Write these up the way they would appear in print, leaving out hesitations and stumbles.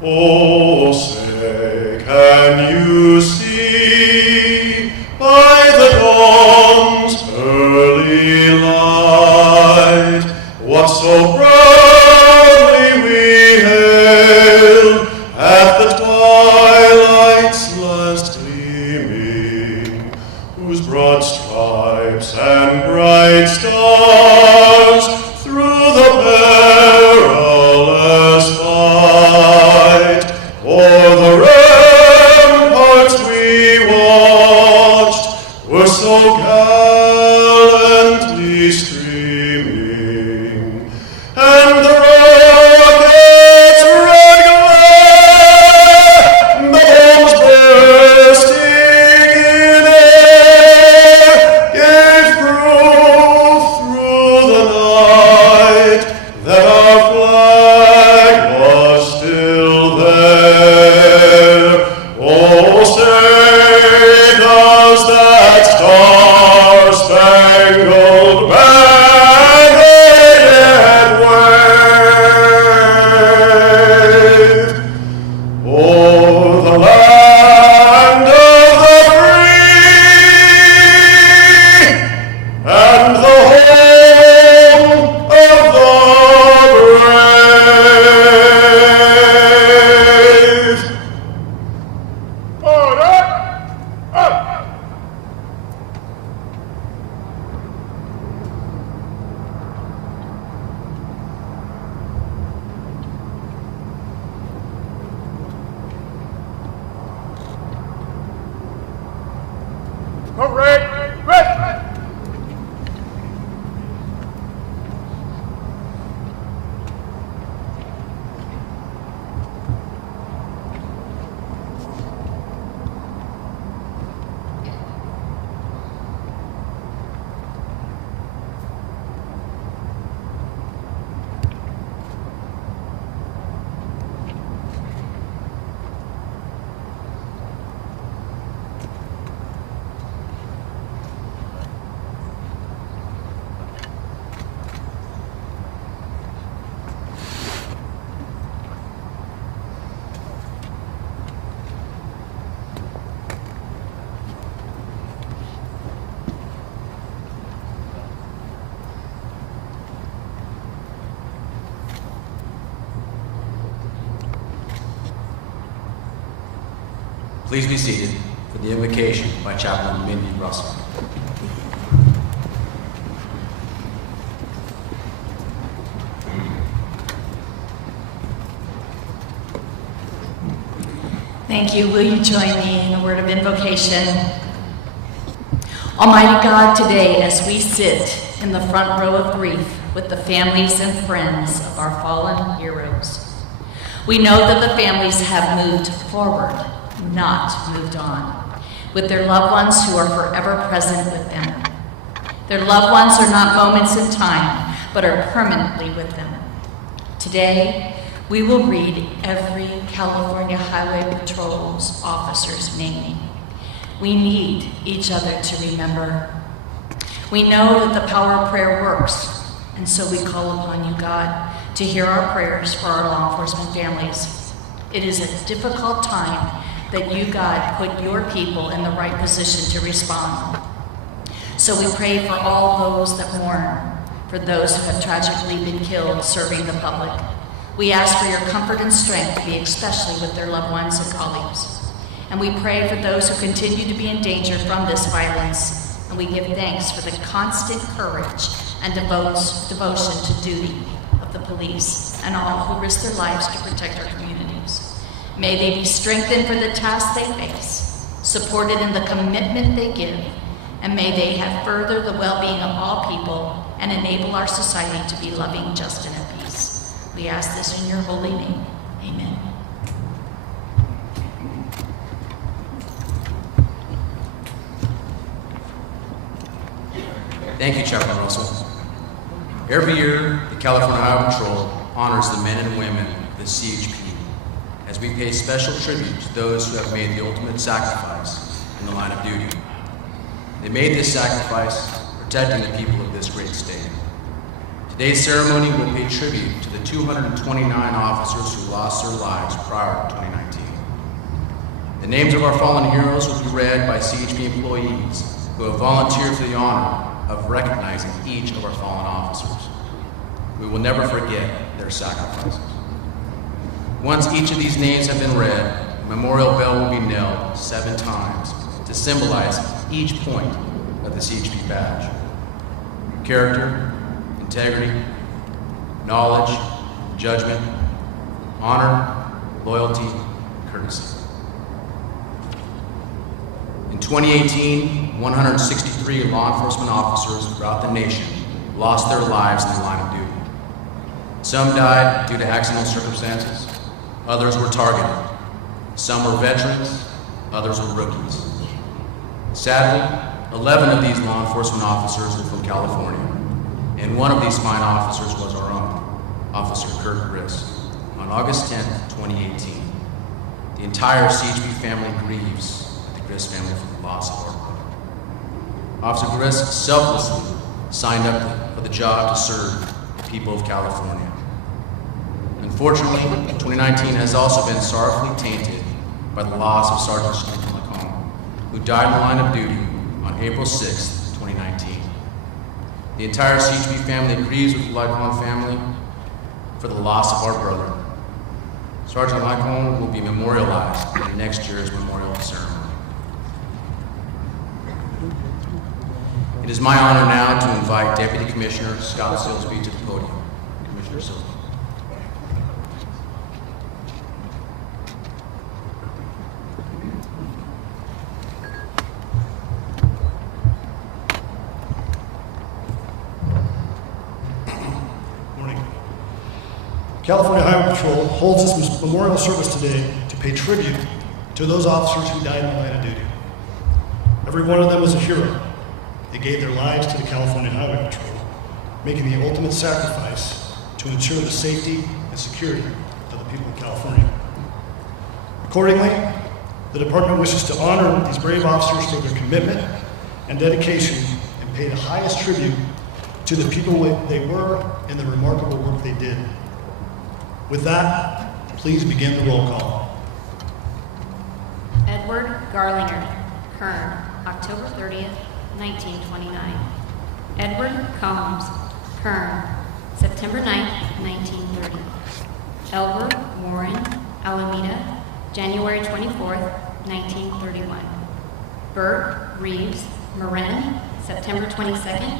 Oh, say, can you see by the dawn's early light what so proudly we hailed at the twilight's last gleaming, whose broad stripes and bright stars through the perilous fight o'er the ramparts we watched were so gallantly streaming, and the rocket's red glare, the bombs bursting in air, gave proof through the night that our flag was still there. Oh, say does that star-spangled banner yet wave o'er the land of the free and the home of the brave? Order! Up! Parade, rest! Please be seated for the invocation by Chaplain Mindy Russell. Thank you. Will you join me in a word of invocation? Almighty God, today as we sit in the front row of grief with the families and friends of our fallen heroes, we know that the families have moved forward, not moved on, with their loved ones who are forever present with them. Their loved ones are not moments in time, but are permanently with them. Today, we will read every California Highway Patrol's officer's name. We need each other to remember. We know that the power of prayer works, and so we call upon you, God, to hear our prayers for our law enforcement families. It is a difficult time that you, God, put your people in the right position to respond. So we pray for all those that mourn, for those who have tragically been killed serving the public. We ask for your comfort and strength to be especially with their loved ones and colleagues. And we pray for those who continue to be in danger from this violence. And we give thanks for the constant courage and devotion to duty of the police and all who risk their lives to protect our communities. May they be strengthened for the tasks they face, supported in the commitment they give, and may they have furthered the well-being of all people and enable our society to be loving, just, and at peace. We ask this in your holy name. Amen. Thank you, Chaplain Russell. Every year, the California Highway Patrol honors the men and women of the CHP as we pay special tribute to those who have made the ultimate sacrifice in the line of duty. They made this sacrifice protecting the people of this great state. Today's ceremony will pay tribute to the 229 officers who lost their lives prior to 2019. The names of our fallen heroes will be read by CHP employees who have volunteered for the honor of recognizing each of our fallen officers. We will never forget their sacrifices. Once each of these names have been read, a memorial bell will be knelled 7 times to symbolize each point of the CHP badge. Character, integrity, knowledge, judgment, honor, loyalty, courtesy. In 2018, 163 law enforcement officers throughout the nation lost their lives in the line of duty. Some died due to accidental circumstances, others were targeted. Some were veterans, others were rookies. Sadly, 11 of these law enforcement officers were from California, and one of these fine officers was our own, Officer Kurt Griss, on August 10, 2018. The entire CHP family grieves at the Griss family for the loss of our brother. Officer Griss selflessly signed up for the job to serve the people of California. Unfortunately, 2019 has also been sorrowfully tainted by the loss of Sergeant Stanton Lacombe, who died in the line of duty on April 6, 2019. The entire CHP family grieves with the Lacombe family for the loss of our brother. Sergeant Lacombe will be memorialized in next year's memorial ceremony. It is my honor now to invite Deputy Commissioner Scott Silsby to the podium. Commissioner Silsby. California Highway Patrol holds this memorial service today to pay tribute to those officers who died in the line of duty. Every one of them was a hero. They gave their lives to the California Highway Patrol, making the ultimate sacrifice to ensure the safety and security of the people of California. Accordingly, the department wishes to honor these brave officers for their commitment and dedication and pay the highest tribute to the people they were and the remarkable work they did. With that, please begin the roll call. Edward Garlinger, Kern, October 30th, 1929. Edward Combs, Kern, September 9th, 1930. Elbert Warren, Alameda, January 24th, 1931. Bert Reeves, Marin, September 22nd,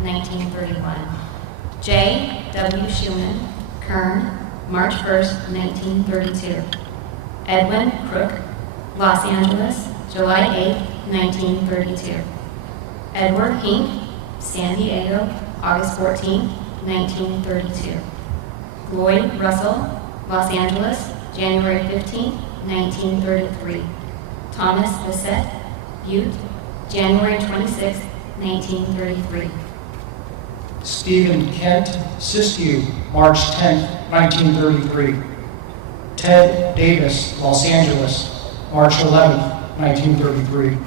1931. J. W. Schumann, Kern, March 1st, 1932. Edwin Crook, Los Angeles, July 8th, 1932. Edward Hink, San Diego, August 14th, 1932. Lloyd Russell, Los Angeles, January 15th, 1933. Thomas Bissett, Butte, January 26th, 1933. Stephen Kent, Siskiyou, March 10, 1933. Ted Davis, Los Angeles, March 11, 1933.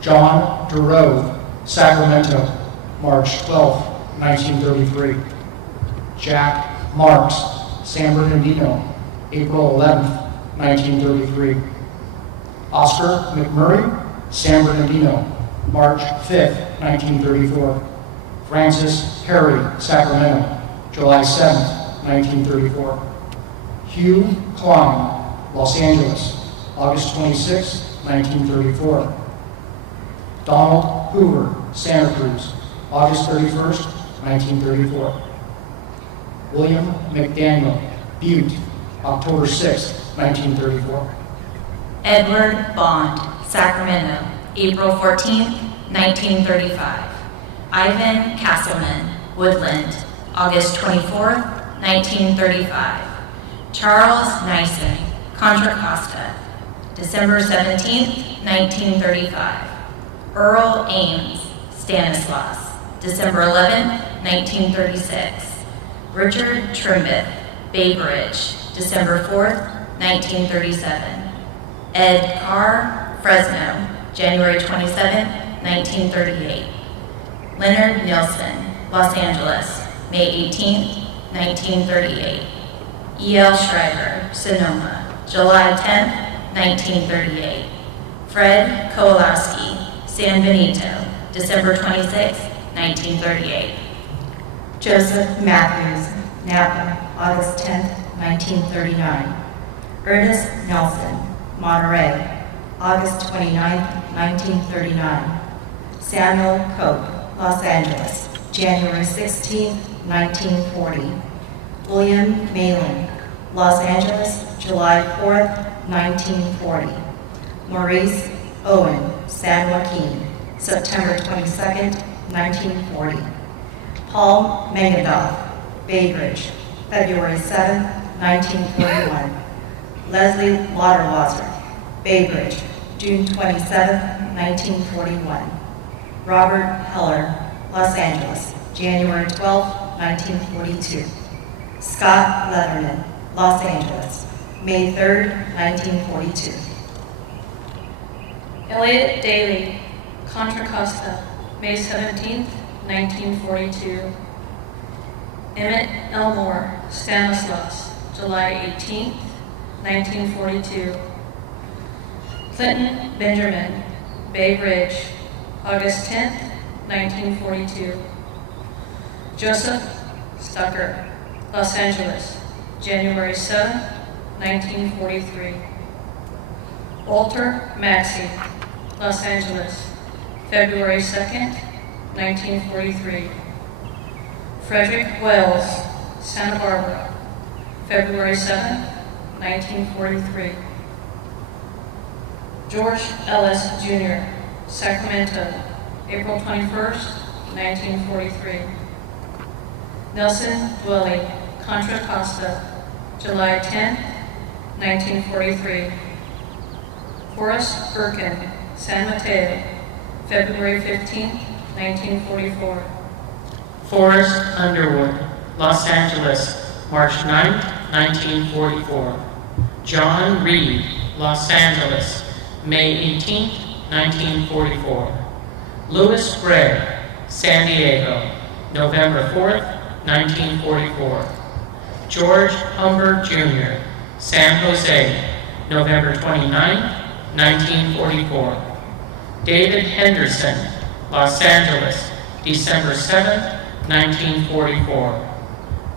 John DeRove, Sacramento, March 12, 1933. Jack Marks, San Bernardino, April 11, 1933. Oscar McMurray, San Bernardino, March 5, 1934. Francis Perry, Sacramento, July 7, 1934. Hugh Klein, Los Angeles, August 26, 1934. Donald Hoover, Santa Cruz, August 31st, 1934. William McDaniel, Butte, October 6, 1934. Edward Bond, Sacramento, April 14th, 1935. Ivan Castleman, Woodland, August 24th, 1935. Charles Nyson, Contra Costa, December 17th, 1935. Earl Ames, Stanislaus, December 11th, 1936. Richard Trimbeth, Bay Bridge, December 4th, 1937. Ed Carr, Fresno, January 27th, 1938. Leonard Nielsen, Los Angeles, May 18, 1938. E.L. Schreiber, Sonoma, July 10, 1938. Fred Kowalski, San Benito, December 26, 1938. Joseph Matthews, Napa, August 10, 1939. Ernest Nelson, Monterey, August 29, 1939. Samuel Cope, Los Angeles, January 16, 1940. William Malin, Los Angeles, July 4, 1940. Maurice Owen, San Joaquin, September 22, 1940. Paul Mengendoff, Bay Bridge, February 7, 1941. Leslie Lauderwasser, Bay Bridge, June 27, 1941. Robert Heller, Los Angeles, January 12, 1942. Scott Letterman, Los Angeles, May 3, 1942. Elliot Daly, Contra Costa, May 17, 1942. Emmett Elmore, Stanislaus, July 18, 1942. Clinton Benjamin, Bay Bridge, August 10, 1942. Joseph Stucker, Los Angeles, January 7, 1943. Walter Maxey, Los Angeles, February 2, 1943. Frederick Wells, Santa Barbara, February 7, 1943. George Ellis, Jr., Sacramento, April 21, 1943. Nelson Dwelly, Contra Costa, July 10, 1943. Horace Birkin, San Mateo, February 15, 1944. Forrest Underwood, Los Angeles, March 9, 1944. John Reed, Los Angeles, May 18, 1944. Louis Gregg, San Diego, November 4, 1944. George Humbert Jr., San Jose, November 29, 1944. David Henderson, Los Angeles, December 7, 1944.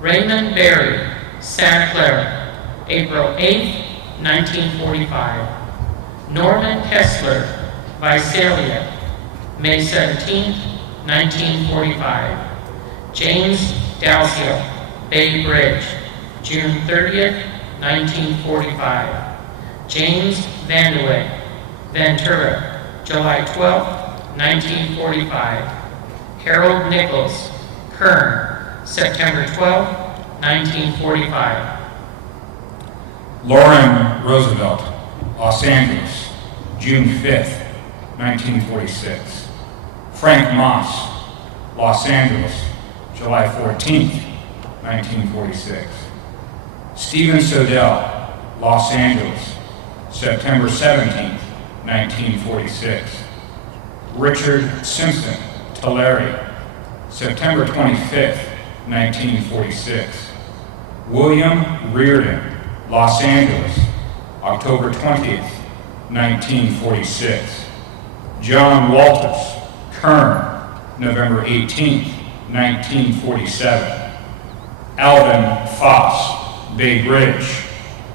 Raymond Berry, Santa Clara, April 8, 1945. Norman Kessler, Visalia, May 17, 1945. James Dalziel, Bay Bridge, June 30, 1945. James Vandeweghe, Ventura, July 12, 1945. Harold Nichols, Kern, September 12, 1945. Lauren Roosevelt, Los Angeles, June 5th, 1946. Frank Moss, Los Angeles, July 14th, 1946. Stephen Sodell, Los Angeles, September 17th, 1946. Richard Simpson, Tulare, September 25th, 1946. William Reardon, Los Angeles, October 20th, 1946. John Walters, Kern, November 18th, 1947. Alvin Foss, Bay Bridge,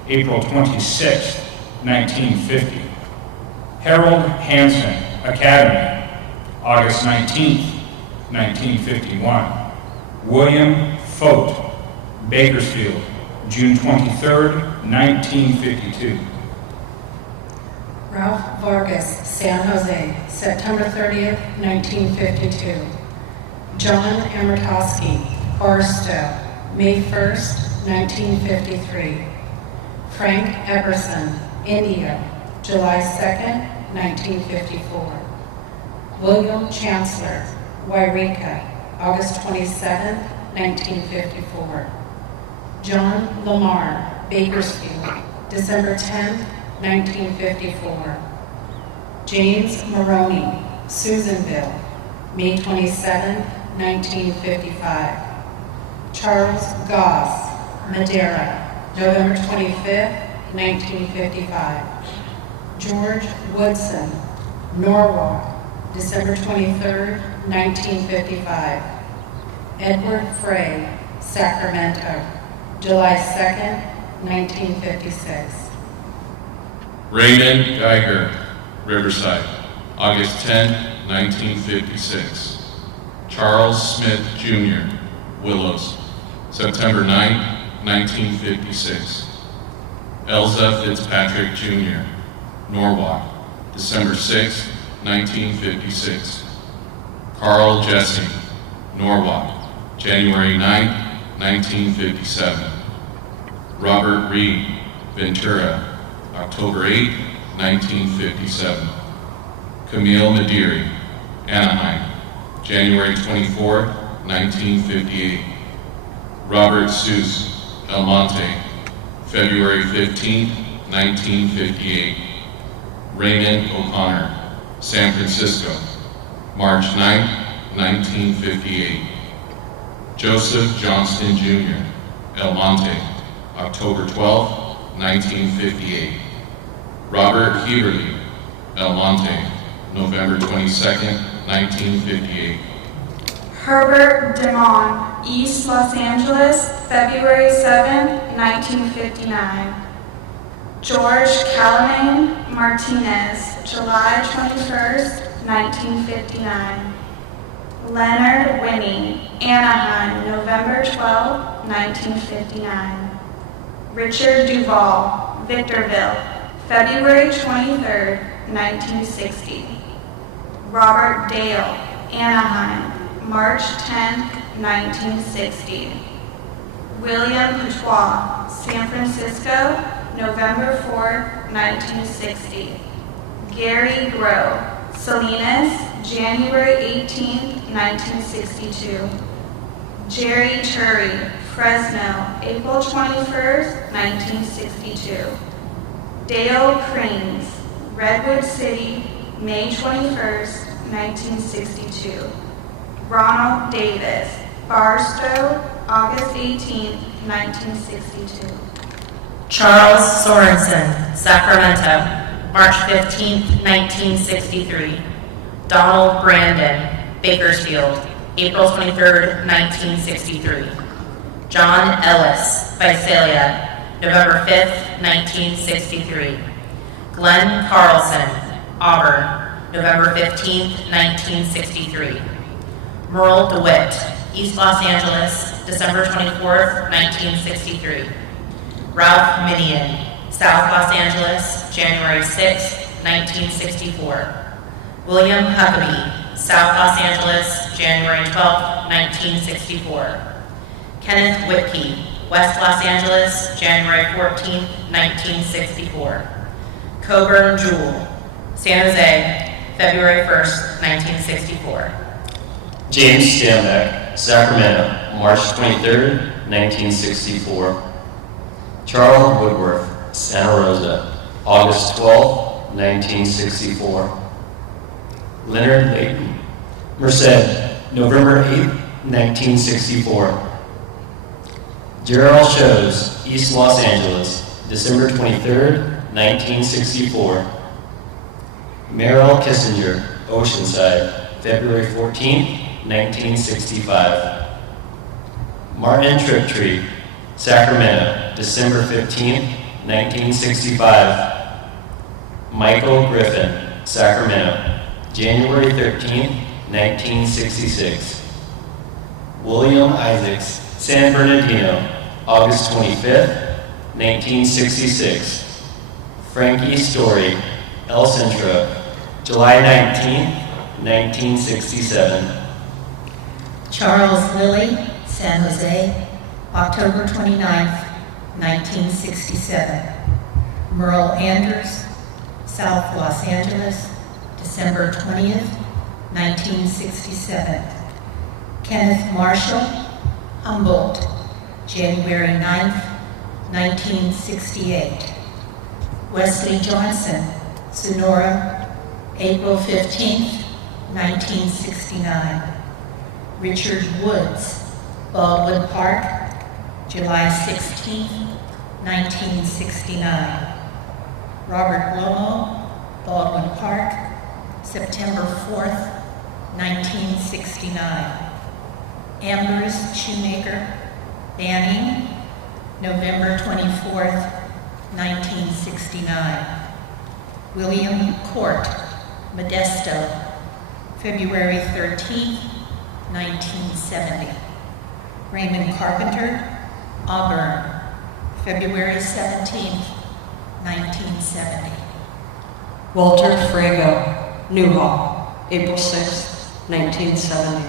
April 26th, 1950. Harold Hansen, Academy, August 19th, 1951. William Fote, Bakersfield, June 23rd, 1952. Ralph Vargas, San Jose, September 30th, 1952. John Amertoski, Barstow, May 1st, 1953. Frank Eberson, India, July 2nd, 1954. William Chancellor, Wairika, August 27th, 1954. John Lamar, Bakersfield, December 10th, 1954. James Maroney, Susanville, May 27, 1955. Charles Goss, Madera, November 25th, 1955. George Woodson, Norwalk, December 23rd, 1955. Edward Frey, Sacramento, July 2nd, 1956. Raymond Geiger, Riverside, August 10, 1956. Charles Smith Jr., Willows, September 9, 1956. Elza Fitzpatrick Jr., Norwalk, December 6, 1956. Carl Jesse, Norwalk, January 9, 1957. Robert Reed, Ventura, October 8, 1957. Camille Mediri, Anaheim, January 24, 1958. Robert Seuss, El Monte, February 15, 1958. Raymond O'Connor, San Francisco, March 9, 1958. Joseph Johnston Jr., El Monte, October 12, 1958. Robert Heberly, El Monte, November 22, 1958. Herbert DeMond, East Los Angeles, February 7, 1959. George Calamane Martinez, July 21st, 1959. Leonard Winnie, Anaheim, November 12, 1959. Richard Duval, Victorville, February 23rd, 1960. Robert Dale, Anaheim, March 10th, 1960. William Coutois, San Francisco, November 4th, 1960. Gary Groh, Salinas, January 18th, 1962. Jerry Turry, Fresno, April 21st, 1962. Dale Creams, Redwood City, May 21st, 1962. Ronald Davis, Barstow, August 18th, 1962. Charles Sorensen, Sacramento, March 15, 1963. Donald Brandon, Bakersfield, April 23, 1963. John Ellis, Visalia, November 5, 1963. Glenn Carlson, Auburn, November 15, 1963. Merle DeWitt, East Los Angeles, December 24, 1963. Ralph Minion, South Los Angeles, January 6, 1964. William Huckabee, South Los Angeles, January 12, 1964. Kenneth Whitkey, West Los Angeles, January 14, 1964. Coburn Jewel, San Jose, February 1st, 1964. James Stambeck, Sacramento, March 23rd, 1964. Charles Woodworth, Santa Rosa, August 12, 1964. Leonard Layton, Merced, November 8, 1964. Gerald Shows, East Los Angeles, December 23rd, 1964. Merrill Kissinger, Oceanside, February 14th, 1965. Martin Triptree, Sacramento, December 15th, 1965. Michael Griffin, Sacramento, January 13th, 1966. William Isaacs, San Bernardino, August 25th, 1966. Frankie Story, El Centro, July 19th, 1967. Charles Lilly, San Jose, October 29th, 1967. Merle Anders, South Los Angeles, December 20th, 1967. Kenneth Marshall, Humboldt, January 9th, 1968. Wesley Johnson, Sonora, April 15th, 1969. Richard Woods, Baldwin Park, July 16, 1969. Robert Lomo, Baldwin Park, September 4th, 1969. Ambrose Shoemaker, Banning, November 24th, 1969. William Court, Modesto, February 13th, 1970. Raymond Carpenter, Auburn, February 17th, 1970. Walter Frago, Newhall, April 6, 1970.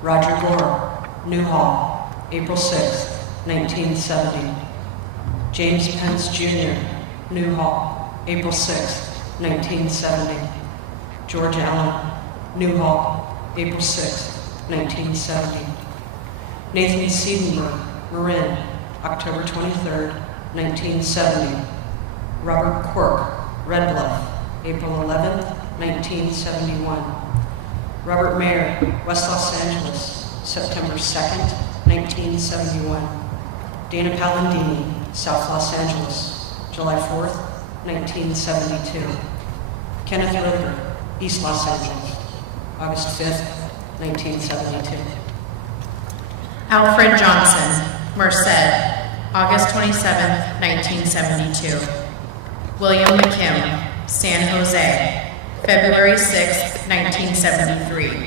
Roger Gore, Newhall, April 6, 1970. James Pence Jr., Newhall, April 6, 1970. George Allen, Newhall, April 6, 1970. Nathan Siedenberg, Marin, October 23, 1970. Robert Quirk, Red Bluff, April 11, 1971. Robert Mayer, West Los Angeles, September 2nd, 1971. Dana Palandini, South Los Angeles, July 4th, 1972. Kenneth Ritter, East Los Angeles, August 5th, 1972. Alfred Johnson, Merced, August 27, 1972. William McKim, San Jose, February 6, 1973.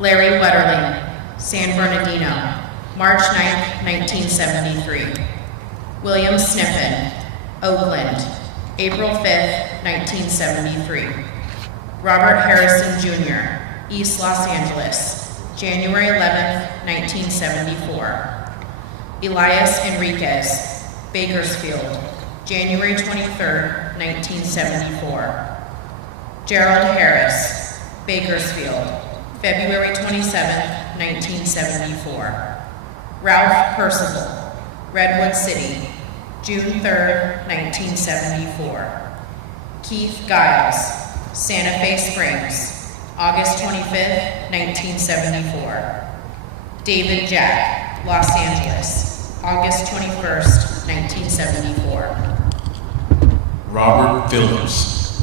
Larry Wetterling, San Bernardino, March 9, 1973. William Sniffen, Oakland, April 5, 1973. Robert Harrison Jr., East Los Angeles, January 11, 1974. Elias Enriquez, Bakersfield, January 23, 1974. Gerald Harris, Bakersfield, February 27, 1974. Ralph Percival, Redwood City, June 3, 1974. Keith Giles, Santa Fe Springs, August 25, 1974. David Jack, Los Angeles, August 21st, 1974. Robert Phillips,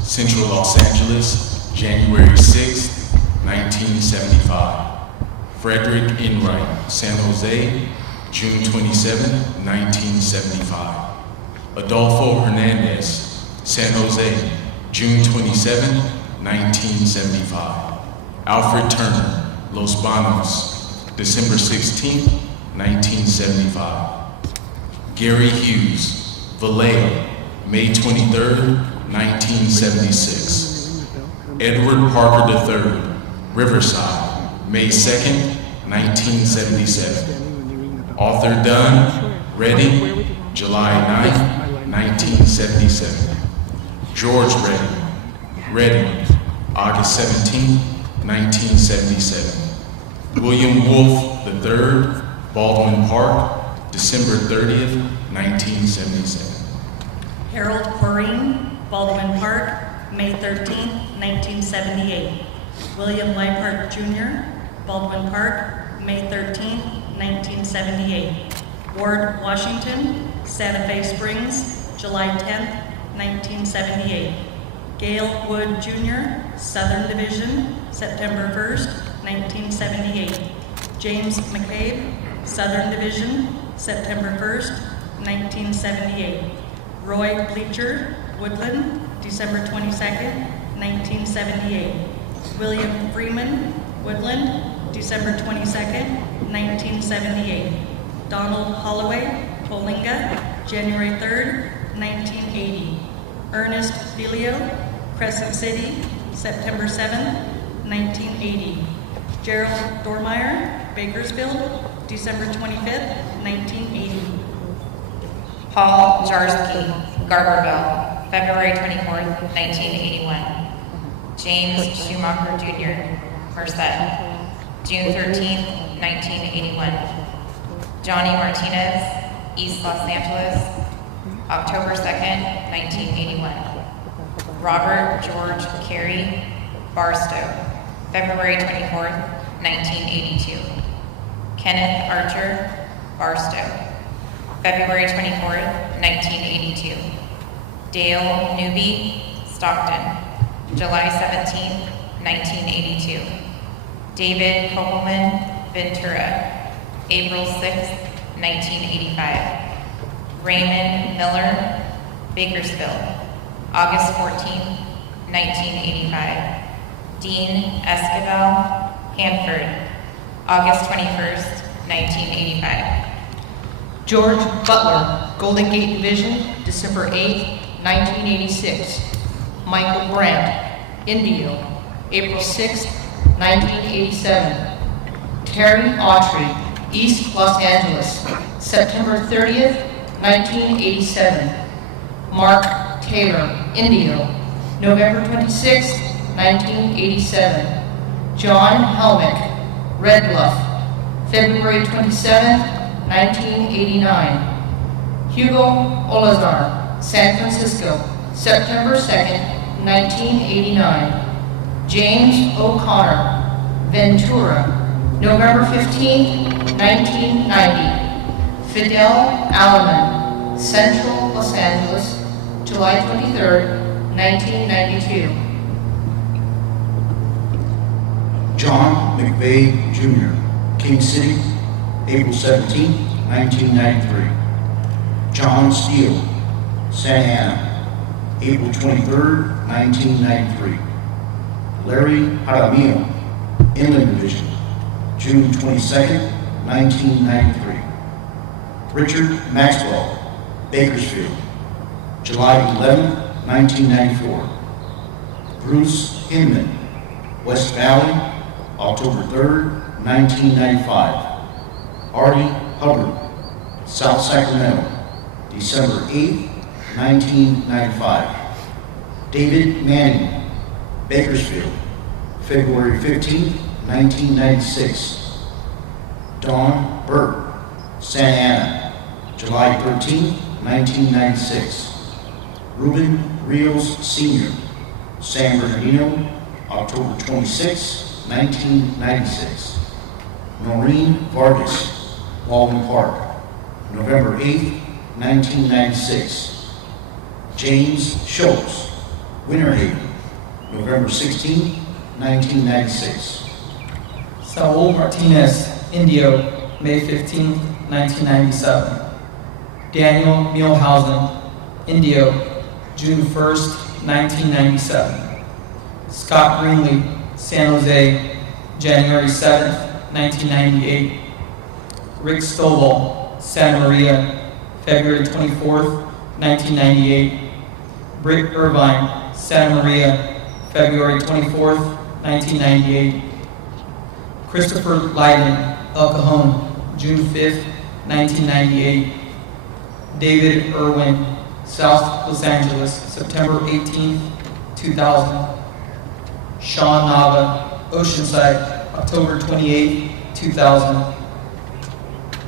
Central Los Angeles, January 6, 1975. Frederick Enright, San Jose, June 27, 1975. Adolfo Hernandez, San Jose, June 27, 1975. Alfred Turner, Los Banos, December 16, 1975. Gary Hughes, Vallejo, May 23, 1976. Edward Parker III, Riverside, May 2nd, 1977. Arthur Dunn, Reading, July 9, 1977. George Reading, Reading, August 17, 1977. William Wolfe III, Baldwin Park, December 30th, 1977. Harold Corrine, Baldwin Park, May 13, 1978. William Leipart Jr., Baldwin Park, May 13, 1978. Ward Washington, Santa Fe Springs, July 10, 1978. Gale Wood Jr., Southern Division, September 1st, 1978. James McCabe, Southern Division, September 1st, 1978. Roy Bleacher, Woodland, December 22nd, 1978. William Freeman, Woodland, December 22nd, 1978. Donald Holloway, Coalinga, January 3rd, 1980. Ernest Filio, Crescent City, September 7th, 1980. Gerald Dormeyer, Bakersfield, December 25th, 1980. Paul Jarsky, Garberville, February 24th, 1981. James Schumacher Jr., Merced, June 13th, 1981. Johnny Martinez, East Los Angeles, October 2nd, 1981. Robert George Carey, Barstow, February 24th, 1982. Kenneth Archer Barstow. February 24th, 1982. Dale Newby Stockton. July 17th, 1982. David Kopelman Ventura. April 6th, 1985. Raymond Miller Bakersfield. August 14th, 1985. Dean Esquivel Hanford. August 21st, 1985. George Butler, Golden Gate Division, December 8, 1986. Michael Brandt, Indio, April 6, 1987. Terry Autry, East Los Angeles, September 30th, 1987. Mark Taylor, Indio, November 26, 1987. John Helmick, Red Bluff, February 27, 1989. Hugo Olazar, San Francisco, September 2nd, 1989. James O'Connor, Ventura, November 15, 1990. Fidel Alleman, Central Los Angeles, July 23, 1992. John McVeigh Jr., King City, April 17, 1993. John Steele, Santa Ana, April 23, 1993. Larry Jaramillo, Inland Division, June 22, 1993. Richard Maxwell, Bakersfield, July 11, 1994. Bruce Hinman, West Valley, October 3, 1995. Artie Hubbard, South Sacramento, December 8, 1995. David Manning, Bakersfield, February 15, 1996. Dawn Burke, Santa Ana, July 13, 1996. Ruben Rios Sr., San Bernardino, October 26, 1996. Noreen Vargas, Baldwin Park, November 8, 1996. James Schultz, Winter Haven, November 16, 1996. Saul Martinez, Indio, May 15, 1997. Daniel Mielhausen, Indio, June 1st, 1997. Scott Greenlee, San Jose, January 7th, 1998. Rick Stovall, Santa Maria, February 24th, 1998. Britt Irvine, Santa Maria, February 24th, 1998. Christopher Leiden, El Cajon, June 5th, 1998. David Irwin, South Los Angeles, September 18th, 2000. Sean Nava, Oceanside, October 28th, 2000.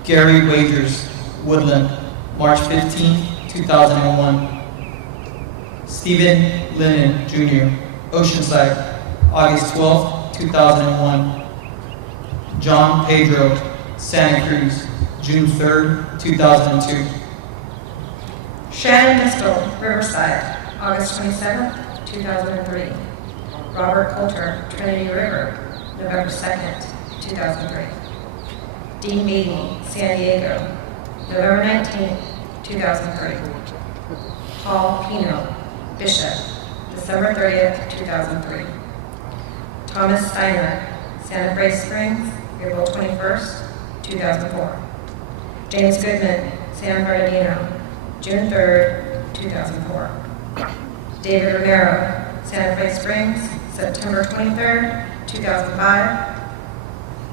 Gary Wagers, Woodland, March 15th, 2001. Stephen Lennon, Jr., Oceanside, August 12th, 2001. John Pedro, Santa Cruz, June 3rd, 2002. Shannon Mistel, Riverside, August 27th, 2003. Robert Coulter, Trinity River, November 2nd, 2003. Dean Meadey, San Diego, November 19th, 2003. Paul Pino, Bishop, December 30th, 2003. Thomas Steiner, Santa Fe Springs, April 21st, 2004. James Goodman, San Bernardino, June 3rd, 2004. David Romero, Santa Fe Springs, September 23rd, 2005.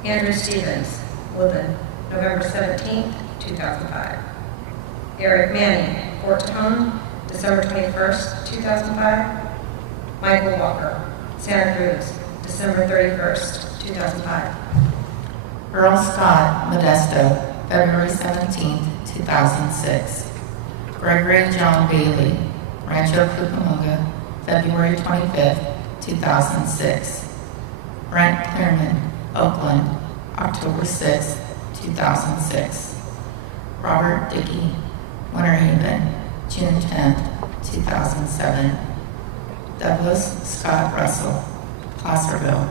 Andrew Stevens, Woodland, November 17th, 2005. Eric Manning, Fort Tejon, December 21st, 2005. Michael Walker, Santa Cruz, December 31st, 2005. Earl Scott, Modesto, February 17th, 2006. Gregory John Bailey, Rancho Cucamonga, February 25th, 2006. Brent Clearman, Oakland, October 6th, 2006. Robert Dickey, Winter Haven, June 10th, 2007. Douglas Scott Russell, Placerville,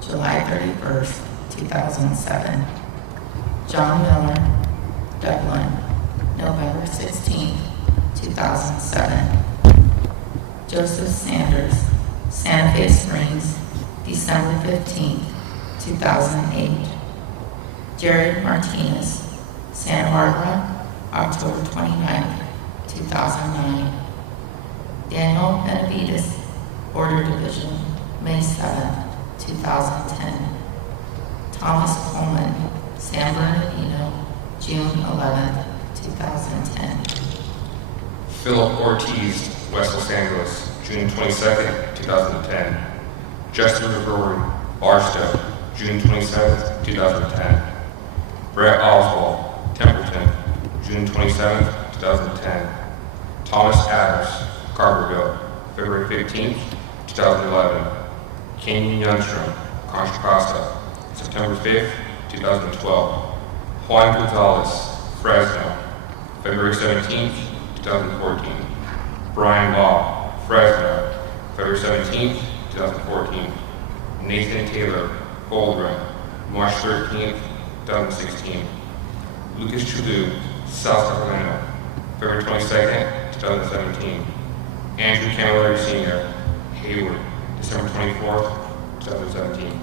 July 31st, 2007. John Miller, Dublin, November 16th, 2007. Joseph Sanders, Santa Fe Springs, December 15th, 2008. Jared Martinez, Santa Barbara, October 29th, 2009. Daniel Benavides, Border Division, May 7th, 2010. Thomas Coleman, San Bernardino, June 11th, 2010. Philip Ortiz, West Los Angeles, June 22nd, 2010. Justin Gregory, Barstow, June 27th, 2010. Brett Oswald, Templeton, June 27th, 2010. Thomas Adams, Carterville, February 15th, 2011. Kenyon Youngstrom, Contra Costa, September 5th, 2012. Juan Gonzalez, Fresno, February 17th, 2014. Brian Law, Fresno, February 17th, 2014. Nathan Taylor, Goldrun, March 13th, 2016. Lucas Chulu, South Sacramento, February 22nd, 2017. Andrew Camilleri Sr., Hayward, December 24th, 2017.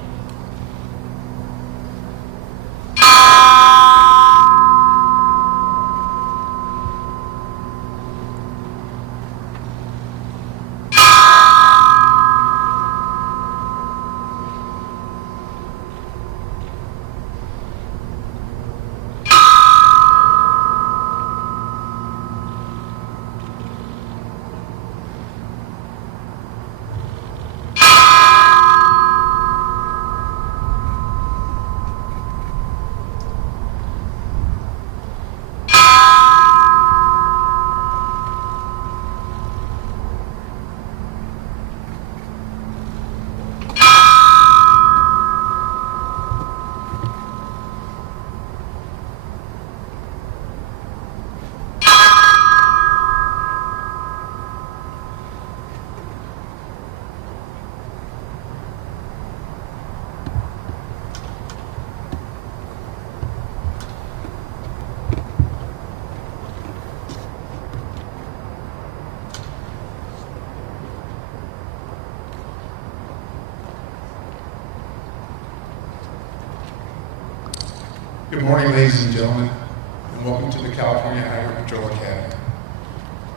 Good morning, ladies and gentlemen, and welcome to the California Highway Patrol Academy.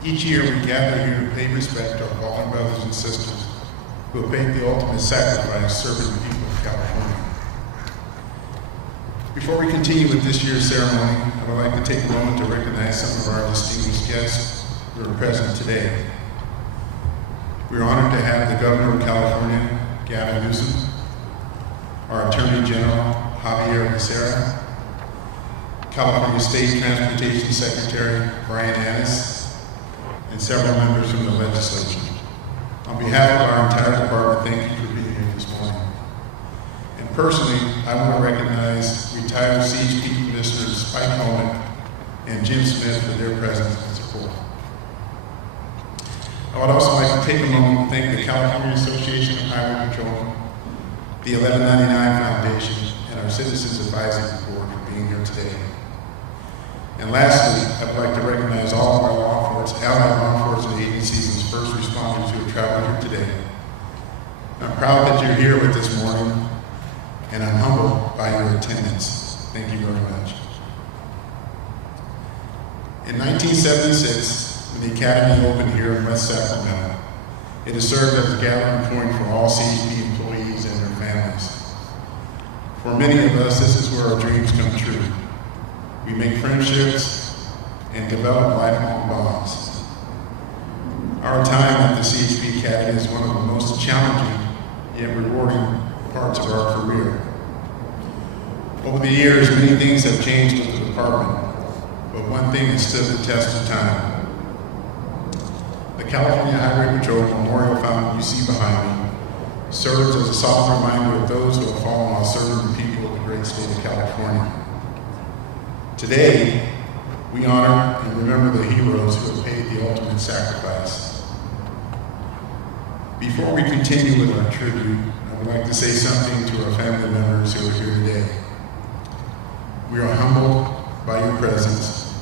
Each year we gather here to pay respect to our fallen brothers and sisters who have paid the ultimate sacrifice serving the people of California. Before we continue with this year's ceremony, I would like to take a moment to recognize some of our distinguished guests who are present today. We are honored to have the Governor of California, Gavin Newsom, our Attorney General, Javier Becerra, California State Transportation Secretary Brian Annis, and several members from the legislature. On behalf of our entire department, thank you for being here this morning. And personally, I want to recognize retired CHP Commissioners Spike Coleman and Jim Smith for their presence and support. I would also like to take a moment to thank the California Association of Highway Patrol, the 1199 Foundation, and our Citizens Advisory Board for being here today. And lastly, I would like to recognize all of our allied law enforcement agencies and first responders who have traveled here today. I'm proud that you're here with this morning, and I'm humbled by your attendance. Thank you very much. In 1976, when the Academy opened here in West Sacramento, it has served as a gathering point for all CHP employees and their families. For many of us, this is where our dreams come true. We make friendships and develop lifelong bonds. Our time at the CHP Academy is one of the most challenging yet rewarding parts of our career. Over the years, many things have changed with the department, but one thing has stood the test of time. The California Highway Patrol Memorial Fountain you see behind me serves as a solemn reminder of those who have fallen while serving the people of the great state of California. Today, we honor and remember the heroes who have paid the ultimate sacrifice. Before we continue with our tribute, I would like to say something to our family members who are here today. We are humbled by your presence.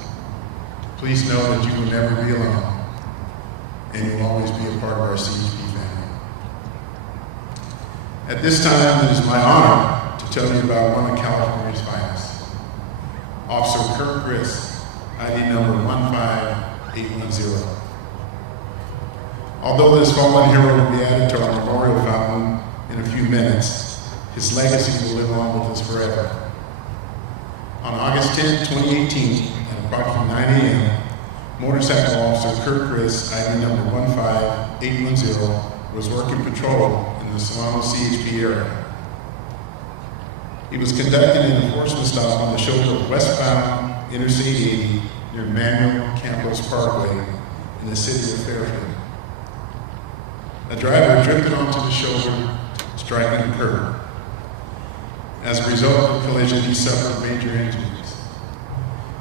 Please know that you will never be alone, and you will always be a part of our CHP family. At this time, it is my honor to tell you about one of California's finest, Officer Kurt Griss, ID number 15810. Although this fallen hero will be added to our memorial fountain in a few minutes, his legacy will live on with us forever. On August 10, 2018, at approximately 9 a.m., Motorcycle Officer Kurt Griss, ID number 15810, was working patrol in the Solano CHP area. He was conducting an enforcement stop on the shoulder of westbound Interstate 80 near Manuel Campos Parkway in the city of Fairfield. A driver drifted onto the shoulder, striking Kurt. As a result of the collision, he suffered major injuries.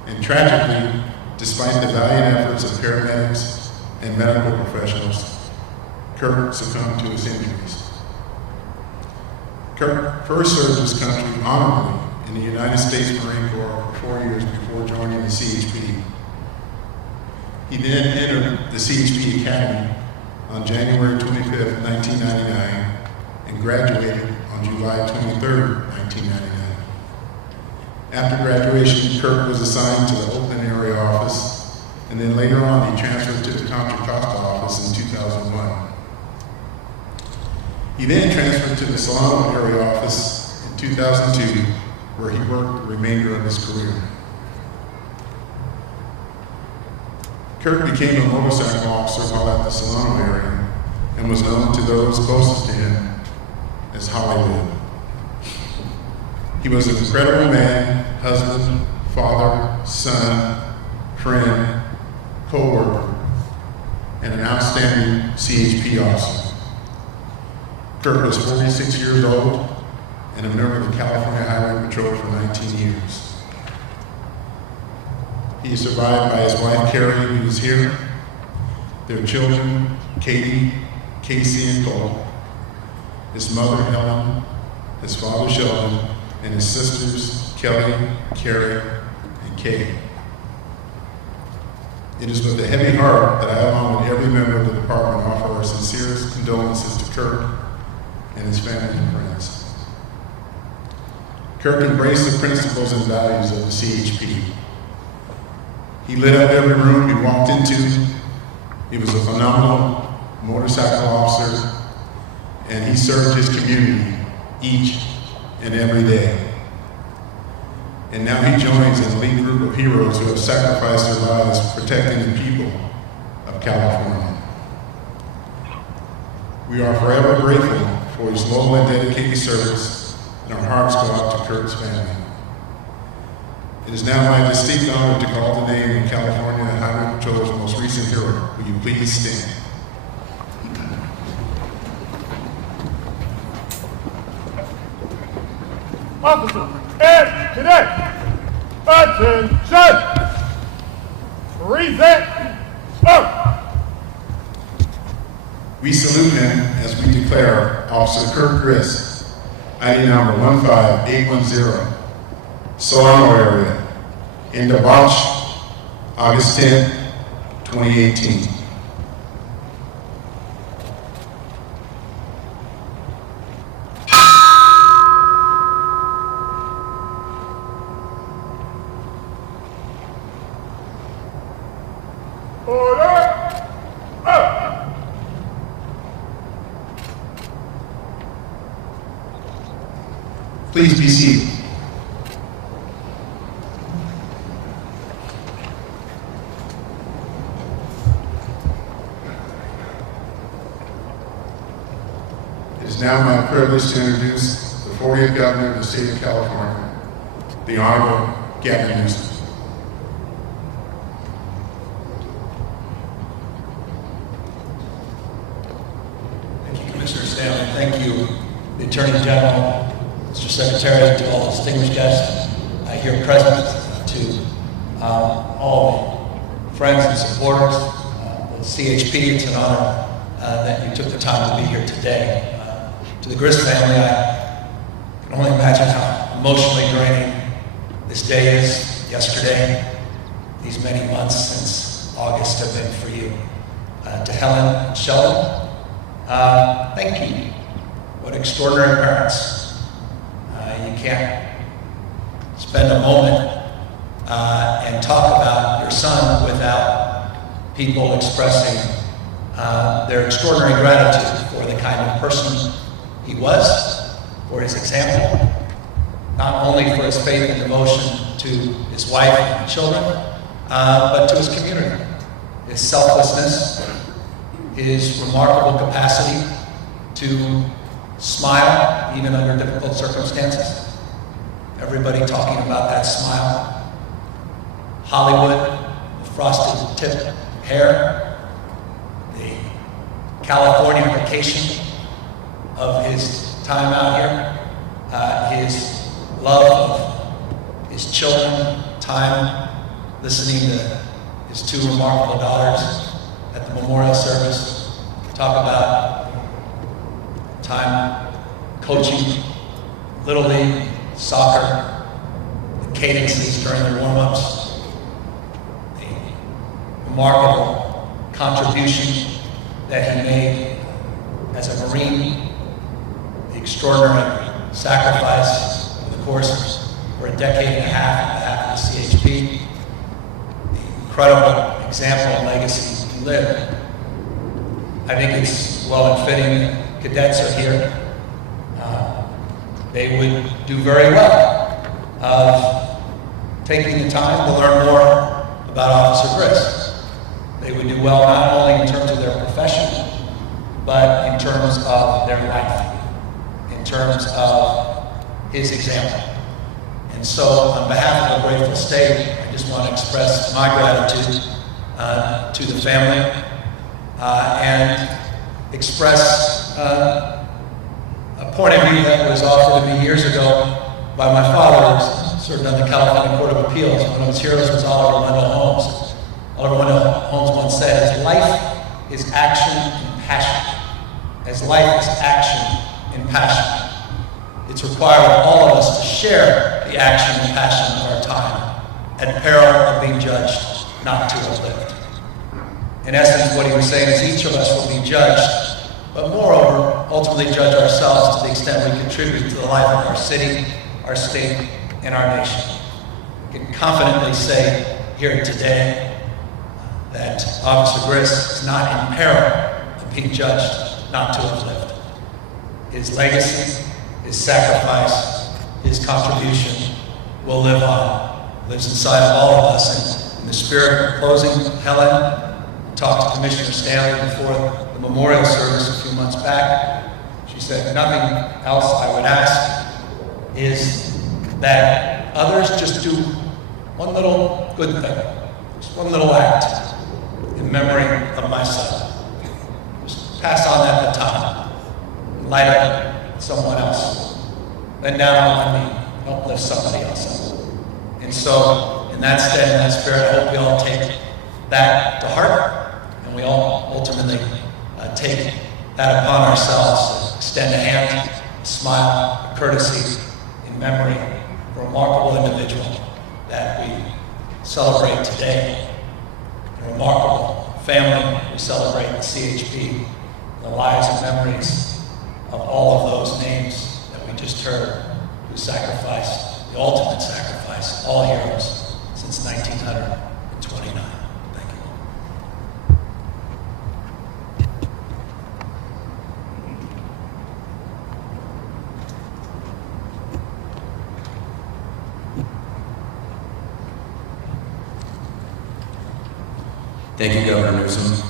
And tragically, despite the valiant efforts of paramedics and medical professionals, Kurt succumbed to his injuries. Kurt first served his country honorably in the United States Marine Corps for 4 years before joining the CHP. He then entered the CHP Academy on January 25, 1999, and graduated on July 23, 1999. After graduation, Kurt was assigned to the Oakland area office, and then later on he transferred to the Contra Costa office in 2001. He then transferred to the Solano area office in 2002, where he worked the remainder of his career. Kurt became a motorcycle officer while at the Solano area and was known to those closest to him as Hollywood. He was an incredible man, husband, father, son, friend, co-worker, and an outstanding CHP officer. Kurt was 46 years old and a member of the California Highway Patrol for 19 years. He is survived by his wife, Carrie, who is here, their children, Katie, Casey, and Cole, his mother, Helen, his father, Sheldon, and his sisters, Kelly, Carrie, and Kay. It is with a heavy heart that I, along with every member of the department, offer our sincerest condolences to Kurt and his family and friends. Kurt embraced the principles and values of the CHP. He lit up every room he walked into. He was a phenomenal motorcycle officer, and he served his community each and every day. And now he joins an elite group of heroes who have sacrificed their lives protecting the people of California. We are forever grateful for his loyal and dedicated service, and our hearts go out to Kurt's family. It is now my distinct honor to call the name of California Highway Patrol's most recent hero. Will you please stand? Officers and cadets, attention! Present up! We salute him as we declare Officer Kurt Griss, ID number 15810, Solano area, in Debauch, August 10, 2018. Please be seated. It is now my privilege to introduce the 40th Governor of the State of California, the Honorable Gavin Newsom. Thank you, Commissioner Stanley. Thank you, the Attorney General, Mr. Secretary, to all distinguished guests here present, to all the friends and supporters, the CHP. It's an honor that you took the time to be here today. To the Grist family, I can only imagine how emotionally draining this day is. Yesterday, these many months since August have been for you. To Helen and Sheldon, thank you. What extraordinary parents. You can't spend a moment and talk about your son without people expressing their extraordinary gratitude for the kind of person he was, for his example, not only for his faith and devotion to his wife and children, but to his community, his selflessness, his remarkable capacity to smile even under difficult circumstances. Everybody talking about that smile. Hollywood, the frosted tip hair, the Californification of his time out here, his love of his children, time listening to his two remarkable daughters at the memorial service, talk about time coaching Little League, soccer, the cadences during the warm-ups, the remarkable contribution that he made as a Marine, the extraordinary sacrifice over the course for a decade and a half on behalf of the CHP, the incredible example and legacy he lived. I think it's well and fitting that cadets are here. They would do very well of taking the time to learn more about Officer Grist. They would do well not only in terms of their profession, but in terms of their life, in terms of his example. And so on behalf of the grateful state, I just want to express my gratitude to the family and express a point of view that was offered to me years ago by my father, who served on the California Court of Appeals. One of his heroes was Oliver Wendell Holmes. Oliver Wendell Holmes once said, "As life is action and passion, as life is action and passion, it's required of all of us to share the action and passion of our time at peril of being judged not to have lived." In essence, what he was saying is each of us will be judged, but moreover, ultimately judge ourselves to the extent we contribute to the life of our city, our state, and our nation. I can confidently say here today that Officer Grist is not in peril of being judged not to have lived. His legacy, his sacrifice, his contribution will live on, lives inside of all of us. And in the spirit of closing, Helen talked to Commissioner Stanley before the memorial service a few months back. She said, "Nothing else I would ask is that others just do one little good thing, just one little act in memory of my son. Just pass on that baton, light up someone else, then down on me, help lift somebody else up." And so, in that stead, in that spirit, I hope we all take that to heart, and we all ultimately take that upon ourselves, extend a hand, a smile, a courtesy in memory of a remarkable individual that we celebrate today, a remarkable family we celebrate in CHP, the lives and memories of all of those names that we just heard who sacrificed, the ultimate sacrifice, all heroes since 1929. Thank you. Thank you, Governor Newsom.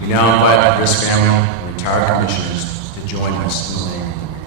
We now invite the Grist family and retired commissioners to join us in the laying of the wreath.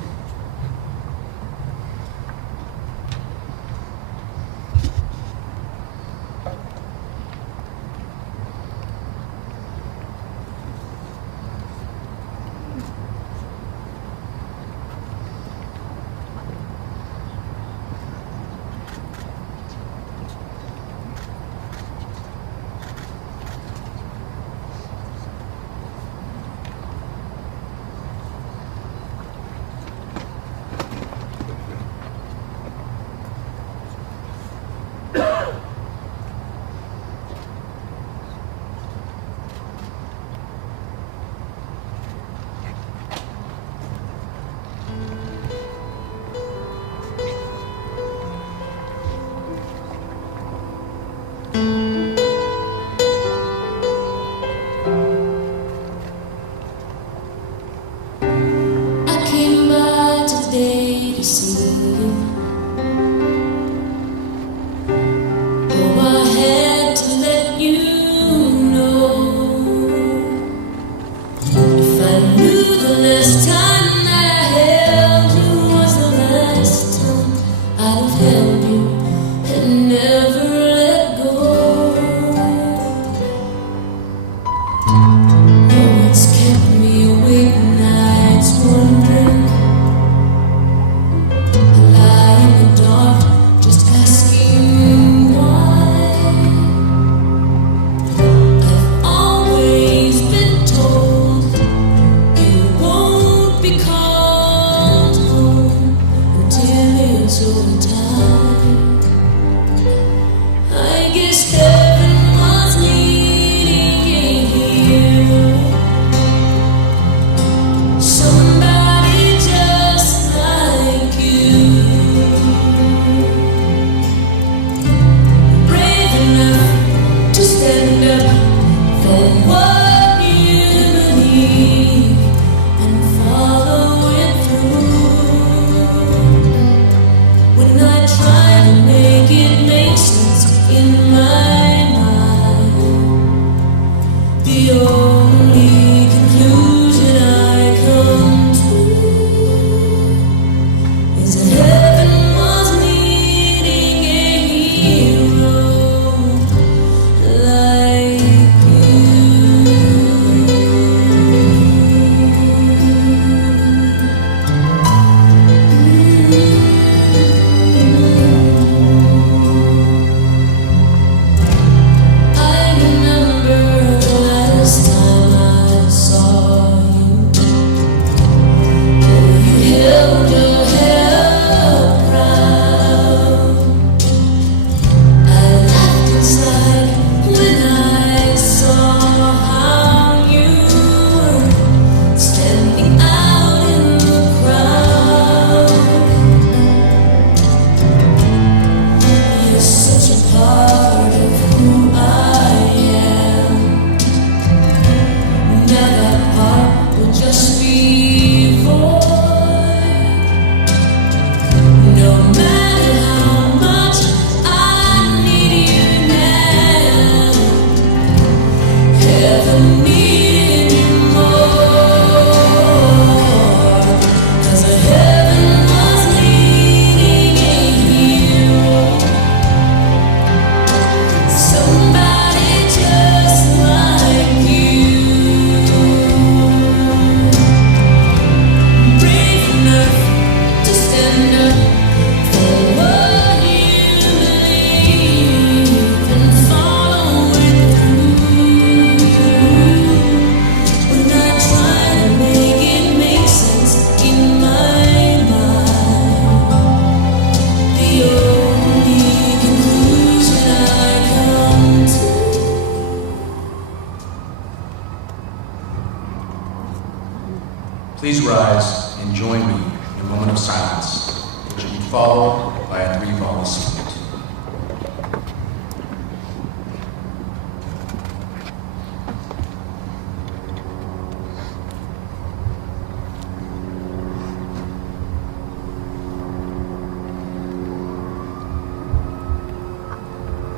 Please rise and join me in a moment of silence, which will be followed by a three-volley salute.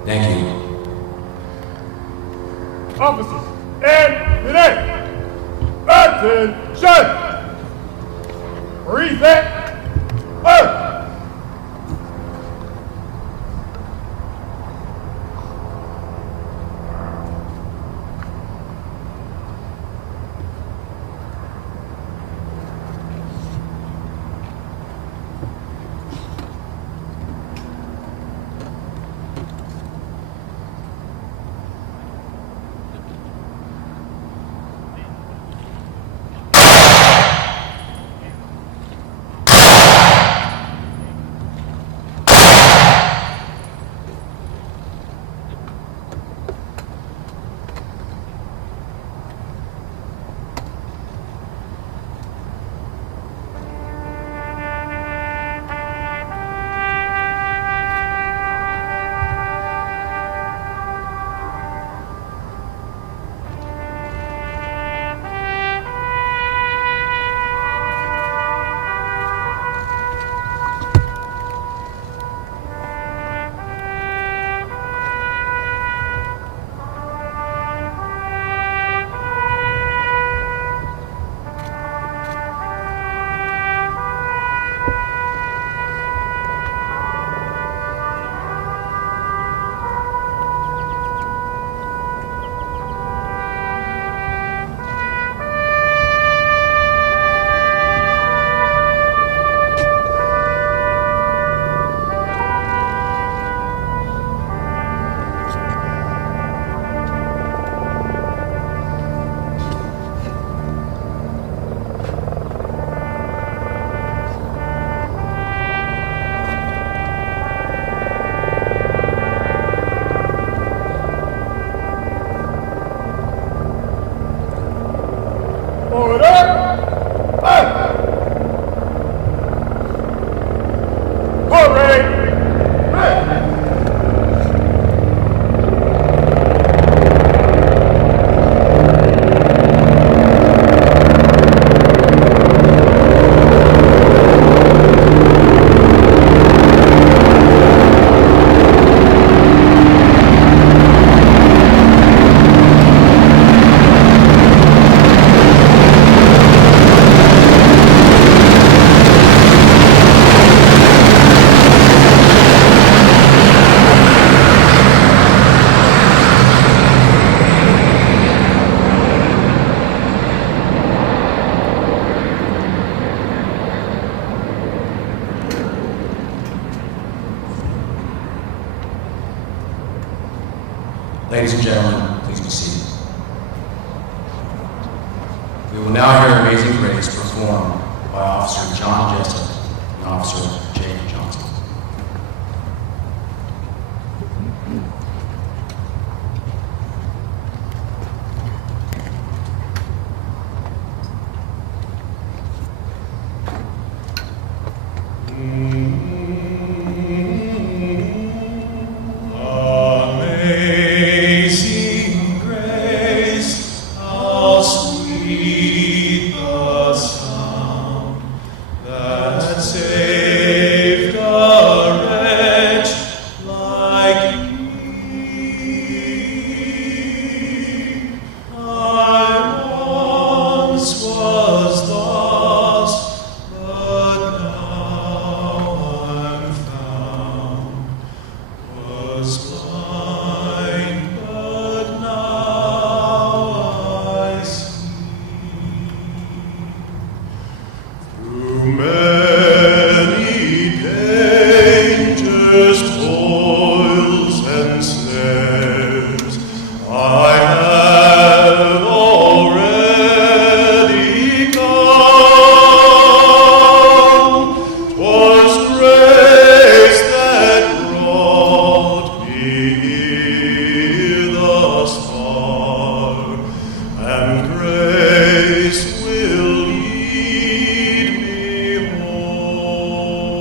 Thank you. Officers, and today, attention! Reset, up! Ladies and gentlemen, please be seated. We will now hear Amazing Grace performed by Officer John Jessup and Officer Jake Johnson. Amazing grace, how sweet the sound that saved a wretch like me. I once was lost, but now I'm found. Was blind, but now I see. Through many dangers, toils, and snares, I have already come. 'Twas grace that brought me here thus far, and grace will lead me home.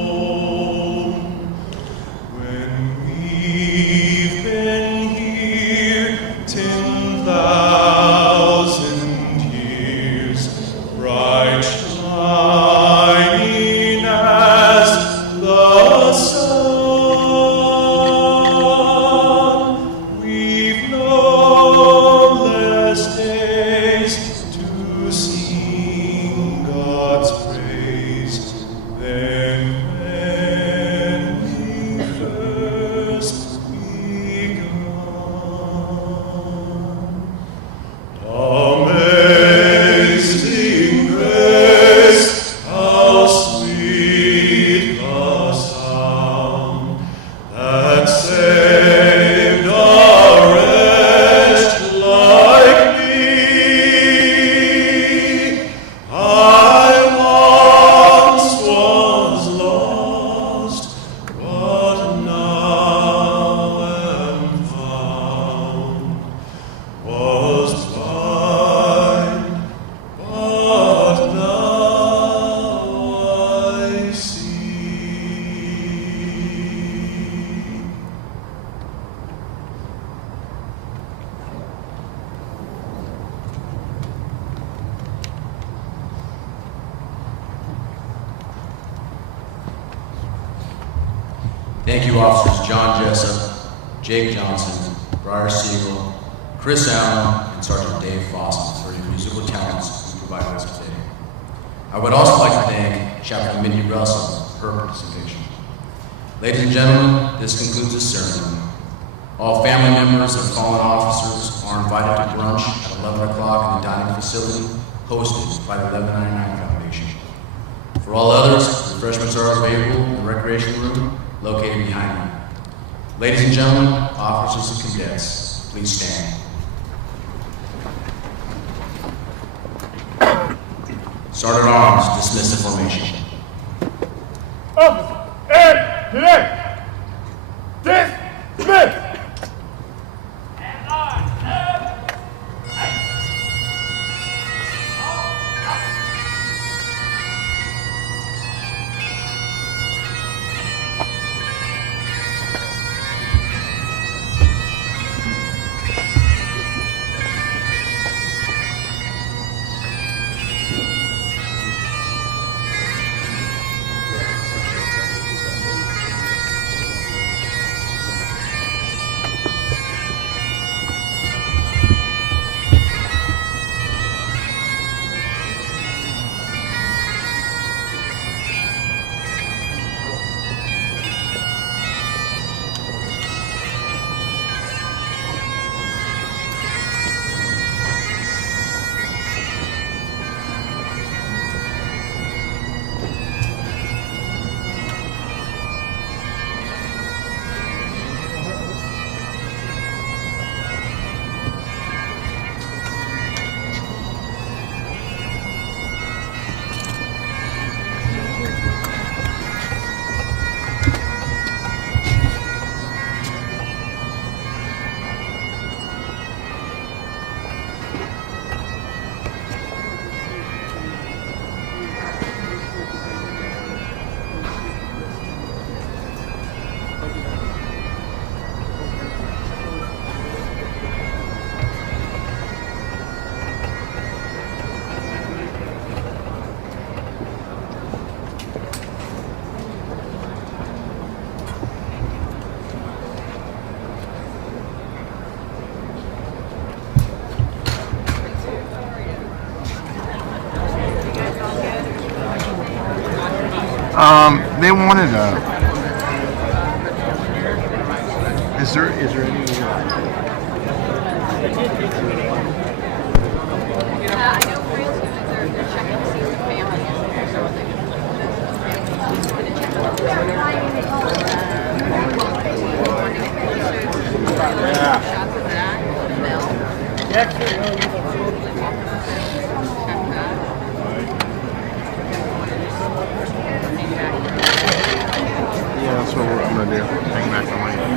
When we've been here 10,000 years, bright shining as the sun, we've no less days to sing God's praise than when we first begun. Amazing grace, how sweet the sound that saved a wretch like me. I once was lost, but now am found. Was blind, but now I see. Thank you, Officers John Jessup, Jake Johnson, Briar Siegel, Chris Allen, and Sergeant Dave Foster for your musical talents you provided us today. I would also like to thank Chaplain Mindy Russell for her participation. Ladies and gentlemen, this concludes the ceremony. All family members of fallen officers are invited to brunch at 11 o'clock in the dining facility hosted by the 1199 Foundation. For all others, refreshments are available in the recreation room located behind you. Ladies and gentlemen, officers and cadets, please stand. Sergeant Arms, dismiss the formation. Officer and cadet, dismiss. They wanted Is there any? Yeah, that's what I'm gonna do. Hang back on my